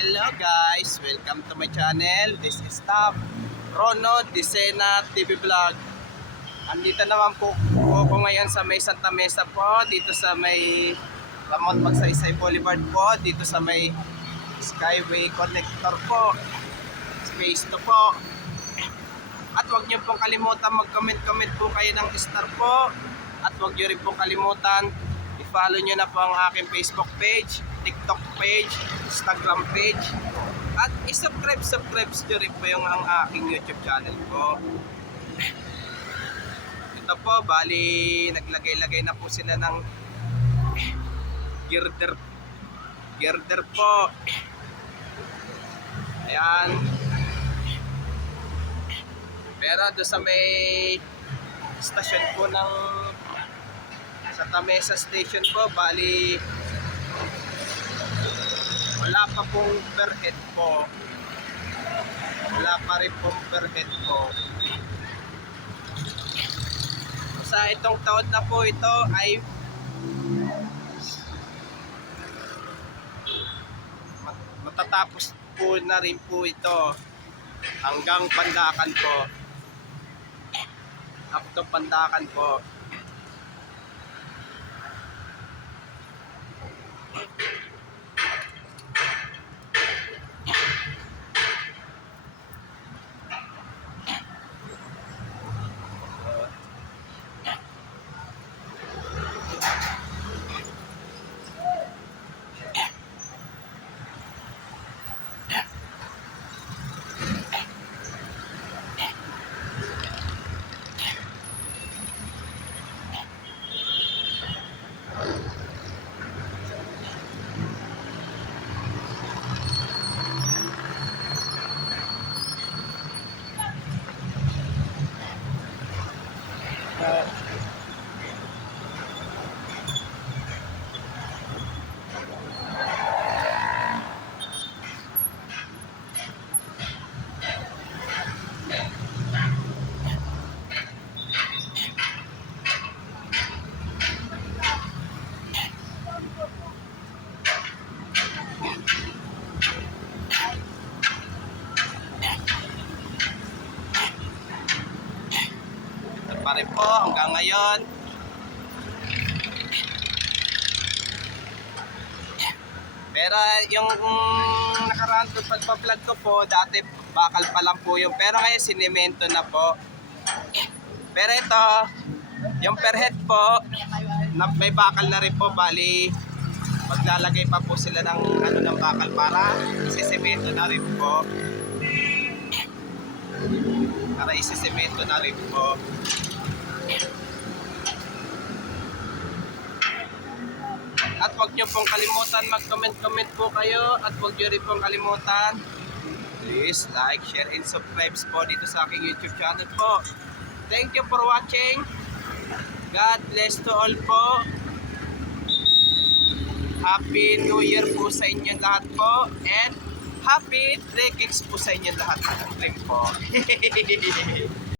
Hello guys, welcome to my channel. This is Top Rono Disena TV Vlog. Andito naman po ako ngayon sa may Santa Mesa po, dito sa may Lamont Magsaysay Boulevard po, dito sa may Skyway Connector po, Space 2 po. At huwag niyo pong kalimutan mag-comment po kayo ng star po. At huwag niyo rin pong kalimutan i-follow niyo na po ang aking Facebook page, TikTok page, Instagram page. At i-subscribe niyo rin po yung ang aking YouTube channel po. Ito po, bali naglagay-lagay na po sila ng girder po. Ayan. Pero doon sa may stasyon po ng Santa Mesa Station po, bali wala pa pong overhead po. Wala pa rin pong overhead po. Sa itong taon na po ito ay matatapos po na rin po ito hanggang Pandakan po. Up to Pandakan po. Pa rin po hanggang ngayon. Pero yung nakaraan po pagpa-vlog ko po, dati bakal pa lang po yung, pero ngayon sinemento na po. Pero ito, yung per head po, may bakal na rin po, bali maglalagay pa po sila ng ng bakal para isisemento na rin po. Para isisemento na rin po. At huwag nyo pong kalimutan mag-comment po kayo. At huwag nyo rin pong kalimutan please like, share, and subscribe po dito sa aking YouTube channel po. Thank you for watching. God bless to all po. Happy New Year po sa inyo lahat po. And happy 3 kicks po sa inyo lahat po.